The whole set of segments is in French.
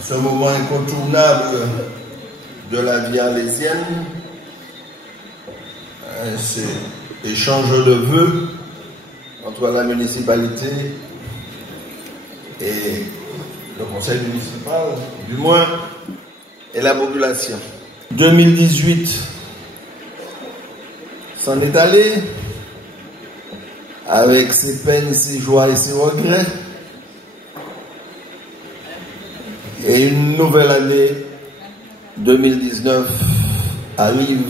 ce moment incontournable de la vie arlésienne, c'est échange de vœux entre la municipalité et le conseil municipal, du moins, et la population. 2018 s'en est allé avec ses peines, ses joies et ses regrets. Et une nouvelle année 2019 arrive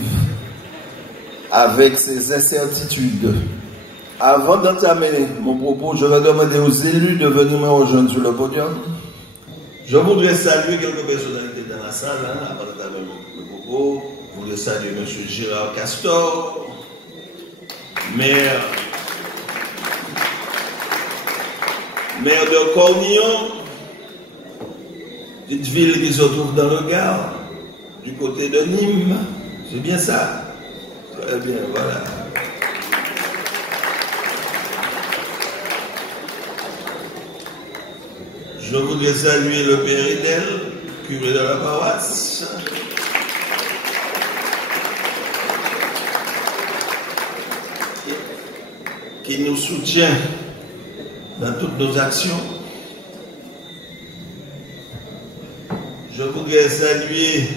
avec ses incertitudes. Avant d'entamer mon propos, je vais demander aux élus de venir me rejoindre sur le podium. Je voudrais saluer quelques personnalités dans la salle, avant d'entamer le propos. Je voudrais saluer M. Gérard Castor, maire de Cornillon, petite ville qui se trouve dans le Gard, du côté de Nîmes. C'est bien ça? Très bien, voilà. Je voudrais saluer le Père Edel, curé de la paroisse. Qui nous soutient dans toutes nos actions. Je voudrais saluer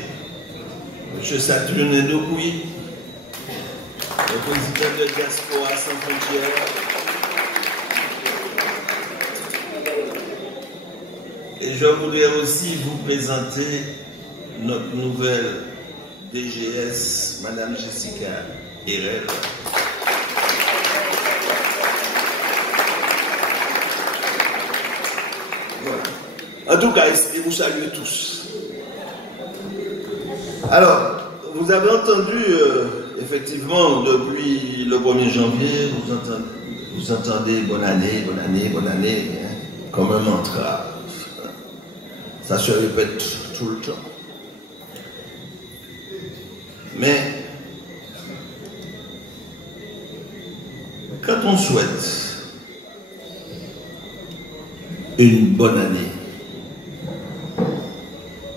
M. Saturne Ndokouy, le président de Diaspora Sans Frontières. Et je voudrais aussi vous présenter notre nouvelle DGS, Madame Jessica Herrel. Voilà. En tout cas, je vous salue tous. Alors, vous avez entendu, effectivement, depuis le 1er janvier, vous entendez bonne année, bonne année, bonne année, hein, comme un mantra. Ça se répète tout le temps. Mais, quand on souhaite une bonne année,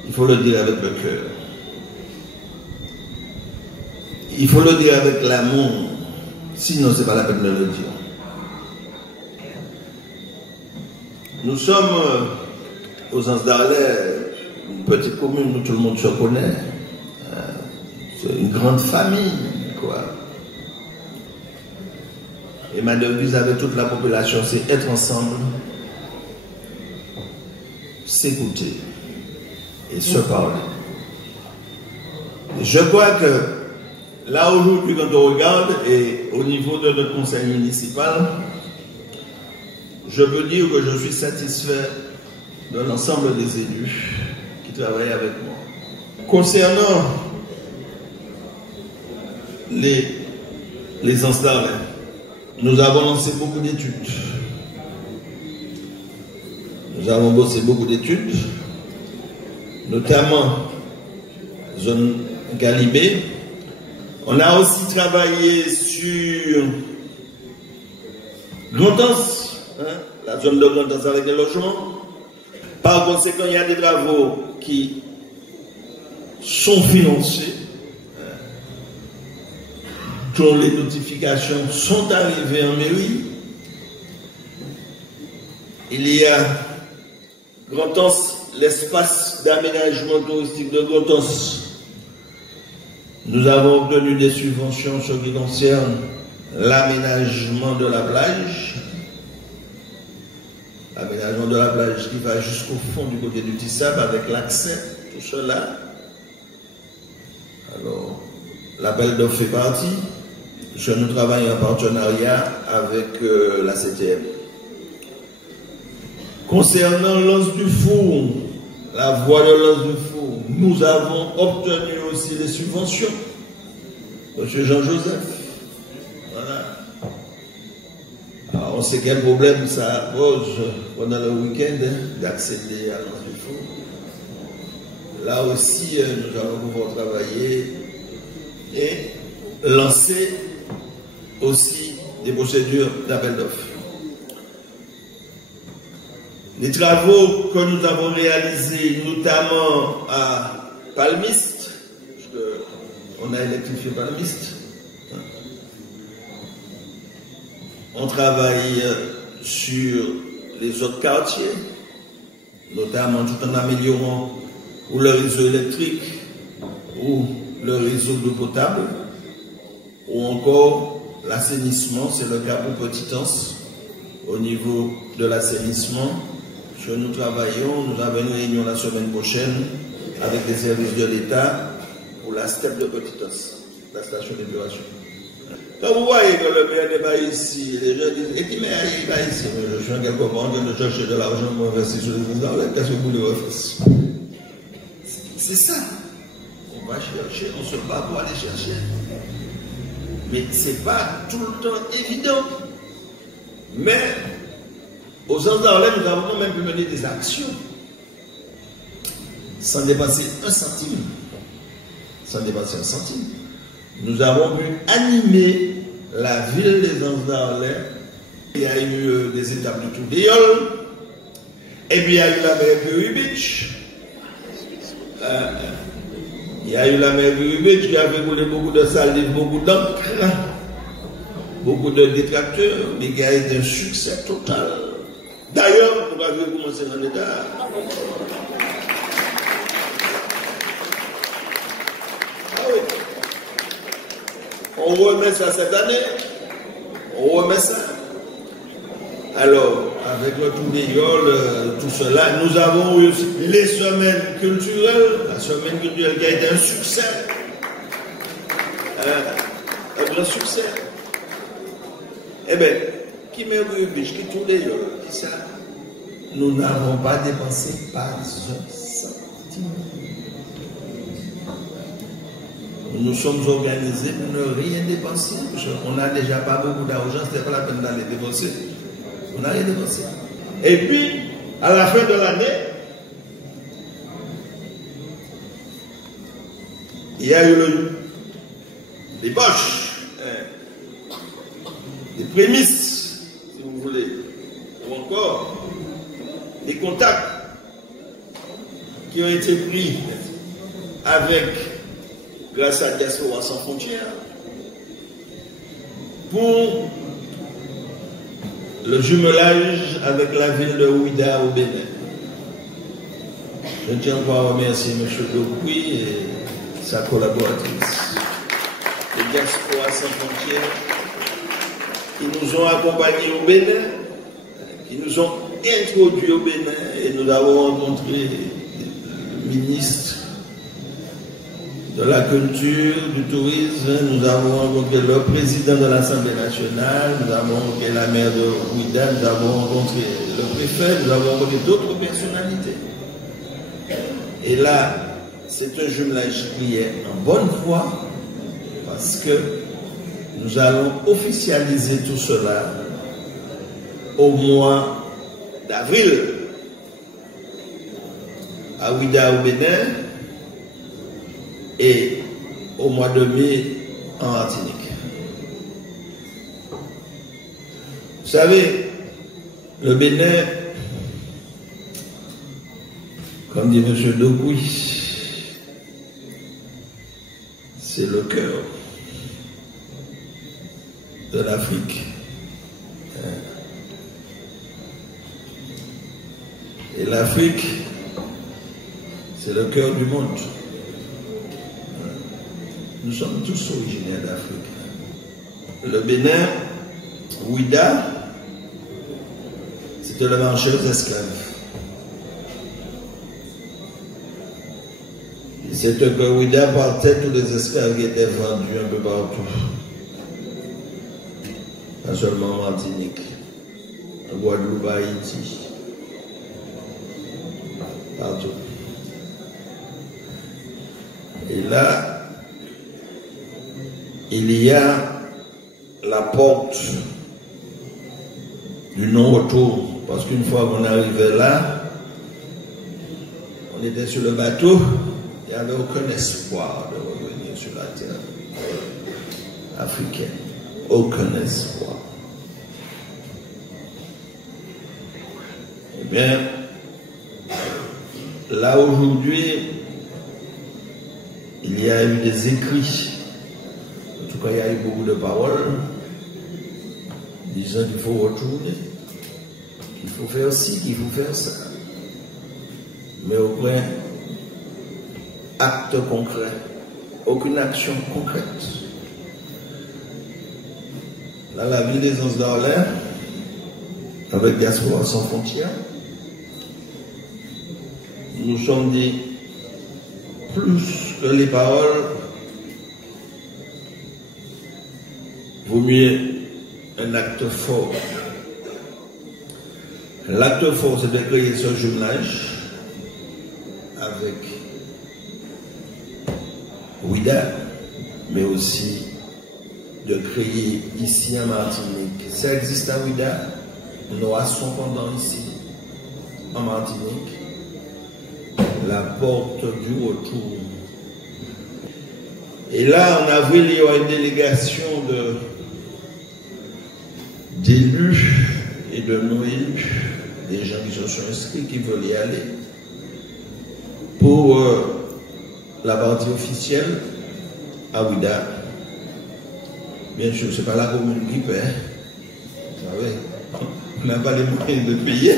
il faut le dire avec le cœur. Il faut le dire avec l'amour, sinon ce n'est pas la peine de le dire. Nous sommes aux Anses d'Arlès, une petite commune où tout le monde se connaît. C'est une grande famille, quoi. Et ma devise avec toute la population, c'est être ensemble, s'écouter et se parler. Et je crois que là aujourd'hui, quand on regarde, et au niveau de notre conseil municipal, je peux dire que je suis satisfait de l'ensemble des élus qui travaillent avec moi. Concernant les Anses d'Arlès, nous avons lancé beaucoup d'études. Nous avons bossé beaucoup d'études, notamment zone Galibé. On a aussi travaillé sur Grand-Anse, hein, la zone de Grand-Anse avec les logements. Par conséquent, il y a des travaux qui sont financés, hein, dont les notifications sont arrivées en mairie. Il y a Grand-Anse, l'espace d'aménagement touristique de Grand-Anse. Nous avons obtenu des subventions sur ce qui concerne l'aménagement de la plage. L'aménagement de la plage qui va jusqu'au fond du côté du Tissab avec l'accès, tout cela. Alors, l'appel d'offres fait partie. Nous travaillons en partenariat avec la CTM. Concernant l'Anse du Four, la voie de l'Anse du Four, nous avons obtenu aussi des subventions. Monsieur Jean-Joseph. Voilà. Alors, on sait quel problème ça pose pendant le week-end, hein, d'accéder à l'Anse du Four. Là aussi, nous allons pouvoir travailler et lancer aussi des procédures d'appel d'offres. Les travaux que nous avons réalisés, notamment à Palmiste, on a électrifié Palmiste, on travaille sur les autres quartiers, notamment tout en améliorant ou le réseau électrique ou le réseau d'eau potable, ou encore l'assainissement, c'est le cas pour Petit-Anse. Au niveau de l'assainissement, nous travaillons, nous avons une réunion la semaine prochaine avec les services de l'État pour la steppe de Petit-Anse, la station d'épuration. Quand vous voyez que le maire n'est pas ici, les gens disent, et qui n'est pas ici? Je suis en quelque part, je vais chercher de l'argent pour investir sur les résidents, qu'est-ce que vous voulez refaire? C'est ça. On va chercher, on se bat pour aller chercher. Mais ce n'est pas tout le temps évident. Mais aux endroits nous avons même pu mener des actions sans dépasser un centime. Sans dépasser un centime. Nous avons pu animer la ville des Anses-d'Arlay. Il y a eu des étapes de tour d'Éole. Et puis il y a eu la mer de Beach. Il y a eu la mer de Beach qui a fait couler beaucoup de salive, beaucoup d'encre, beaucoup de détracteurs, mais qui a été un succès total. D'ailleurs, nous avons commencé en état. On remet ça cette année. On remet ça. Alors, avec le tour d'Éole, tout cela, nous avons eu aussi les semaines culturelles. La semaine culturelle qui a été un succès. Un grand succès. Eh bien, qui m'a vu, qui tourne d'Éole, qui ça? Nous n'avons pas dépensé pas un centime. Nous nous sommes organisés pour ne rien dépenser. On n'a déjà pas beaucoup d'argent, ce n'est pas la peine d'aller dépenser. On n'a rien dépensé. Et puis, à la fin de l'année, il y a eu les poches, les prémices, si vous voulez, ou encore les contacts qui ont été pris avec, grâce à Diaspora sans frontières, pour le jumelage avec la ville de Ouida au Bénin. Je tiens encore à remercier M. Dokuy et sa collaboratrice. Les Diaspora sans frontières qui nous ont accompagnés au Bénin, qui nous ont introduits au Bénin, et nous avons rencontré le ministre de la culture, du tourisme, nous avons rencontré le président de l'Assemblée nationale, nous avons rencontré la maire de Ouida, nous avons rencontré le préfet, nous avons rencontré d'autres personnalités. Et là, c'est un jumelage qui est en bonne voie, parce que nous allons officialiser tout cela au mois d'avril à Ouida au Bénin, et au mois de mai en Martinique. Vous savez, le Bénin, comme dit M. Dokuy, c'est le cœur de l'Afrique. Et l'Afrique, c'est le cœur du monde. Nous sommes tous originaires d'Afrique. Le Bénin, Ouida, c'était le marcheur d'esclaves. C'était que Ouida partait tous les esclaves qui étaient vendus un peu partout. Pas seulement en Martinique, en Guadeloupe, Haïti, partout. Et là, il y a la porte du non-retour, parce qu'une fois qu'on arrivait là, on était sur le bateau, il n'y avait aucun espoir de revenir sur la terre africaine. Aucun espoir. Et Bien, là aujourd'hui, il y a eu des écrits, en tout cas il y a eu beaucoup de paroles, disant qu'il faut retourner, qu'il faut faire ci, qu'il faut faire ça. Mais aucun acte concret, aucune action concrète. Là, la ville des Anses d'Orléans, avec Diaspora sans frontières, nous sommes dit plus que les paroles, vaut mieux un acte fort. L'acte fort, c'est de créer ce jumelage avec Ouida, mais aussi de créer ici en Martinique. Ça existe à Ouida, nous sont pendant ici, en Martinique, la porte du retour. Et là, en avril, il y aura une délégation d'élus et de non-élus, des gens qui se sont inscrits, qui veulent y aller, pour la partie officielle à Ouida. Bien sûr, ce n'est pas la commune qui paie. Vous savez, on n'a pas les moyens de payer.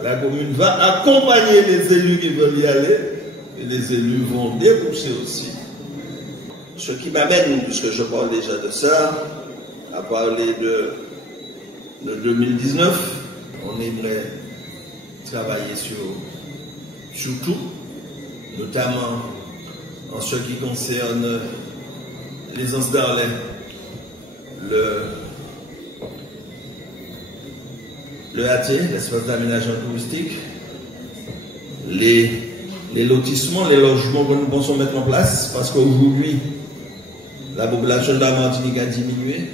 La commune va accompagner les élus qui veulent y aller, et les élus vont débourser aussi. Ce qui m'amène, puisque je parle déjà de ça, à parler de 2019, on aimerait travailler sur tout, notamment en ce qui concerne les Anses d'Orléans, le AT, l'espace d'aménagement touristique, les lotissements, les logements que nous pensons mettre en place, parce qu'aujourd'hui, la population de la Martinique a diminue.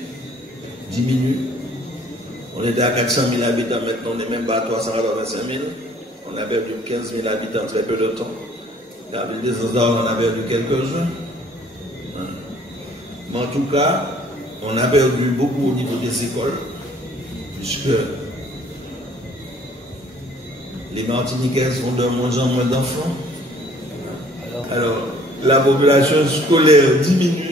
On était à 400 000 habitants, maintenant on n'est même pas à 385 000. On a perdu 15 000 habitants en très peu de temps. La ville des Anses d'Orléans, on a perdu quelques-uns. Mais en tout cas, on a perdu beaucoup au niveau des écoles, puisque les Martiniquais ont de moins en moins d'enfants. Alors, la population scolaire diminue.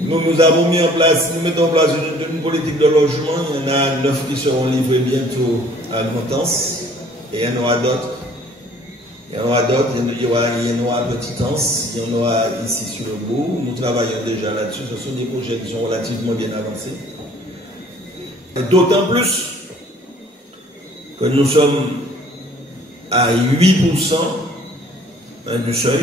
Nous avons mis en place, nous mettons en place une politique de logement. Il y en a 9 qui seront livrés bientôt à Constance, et il y en aura d'autres. Il y en aura d'autres, il y en aura à Petitance, il y en aura ici sur le bout. Nous travaillons déjà là-dessus. Ce sont des projets qui sont relativement bien avancés. D'autant plus que nous sommes à 8% du seuil,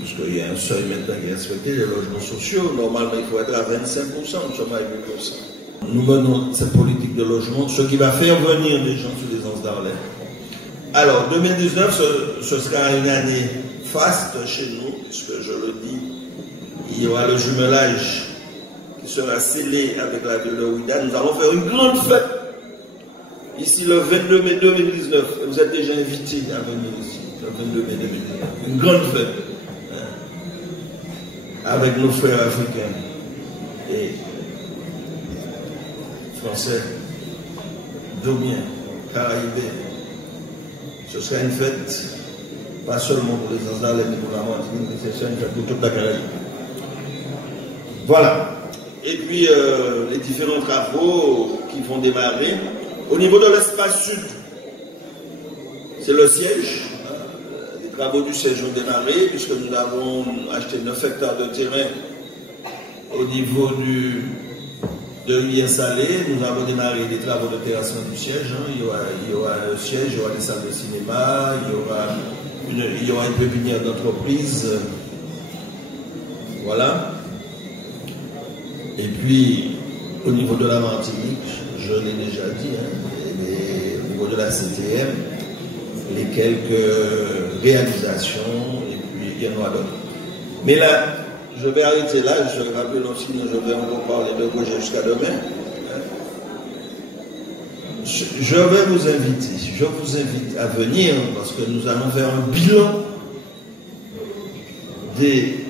puisqu'il y a un seuil maintenant qui est respecté, les logements sociaux. Normalement, il faut être à 25%, nous sommes à 8%. Nous menons cette politique de logement, ce qui va faire venir des gens sur les Anses d'Orléans. Alors, 2019, ce sera une année faste chez nous, puisque je le dis, il y aura le jumelage qui sera scellé avec la ville de Ouida. Nous allons faire une grande fête ici le 22 mai 2019. Vous êtes déjà invités à venir ici, le 22 mai 2019. Une grande fête avec nos frères africains et français, domiens, caraïbes. Ce sera une fête, pas seulement pour les Anses d'Orléans, mais pour la Martinique, mais c'est une fête pour toute la Caraïbe. Voilà. Et puis, les différents travaux qui vont démarrer. Au niveau de l'espace sud, c'est le siège. Les travaux du siège ont démarré, puisque nous avons acheté 9 hectares de terrain au niveau de l'IA Salé. Nous avons démarré des travaux de terrassement du siège. Il y aura le siège, il y aura des salles de cinéma, il y aura une pépinière d'entreprise. Voilà. Et puis, au niveau de la Martinique, je l'ai déjà dit, au niveau de la CTM, les quelques réalisations, et puis il y en aura d'autres. Mais là, je vais arrêter là, je rappelle aussi, je vais encore parler de projet jusqu'à demain. Je vais vous invite à venir, parce que nous allons faire un bilan des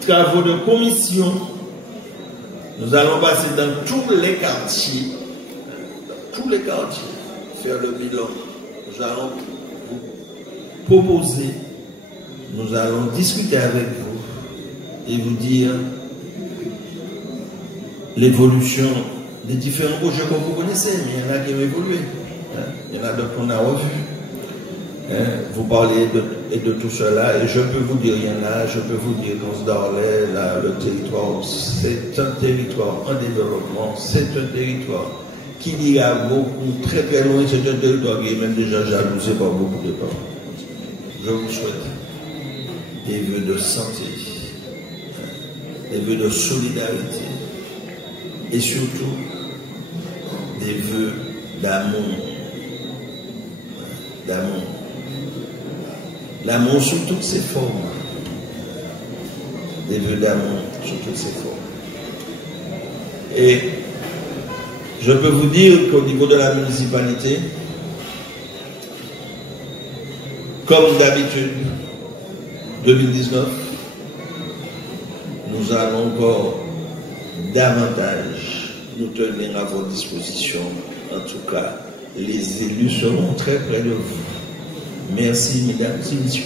travaux de commission Nous allons passer dans tous les quartiers, faire le bilan. Nous allons vous proposer, nous allons discuter avec vous et vous dire l'évolution des différents projets que vous connaissez, mais il y en a qui ont évolué. Il y en a d'autres qu'on a revus. Vous parlez de tout cela, et je peux vous dire, il y en a, je peux vous dire qu'en Darley, là, le territoire, c'est un territoire en développement, c'est un territoire qui ira beaucoup, très très loin, c'est un territoire qui est même déjà jalousé par beaucoup de gens. Je vous souhaite des vœux de santé, des vœux de solidarité, et surtout des vœux d'amour. L'amour sous toutes ses formes. Des vœux d'amour sous toutes ses formes. Et je peux vous dire qu'au niveau de la municipalité, comme d'habitude, 2019, nous allons encore davantage nous tenir à votre disposition. En tout cas, les élus seront très près de vous. Merci, mesdames et messieurs.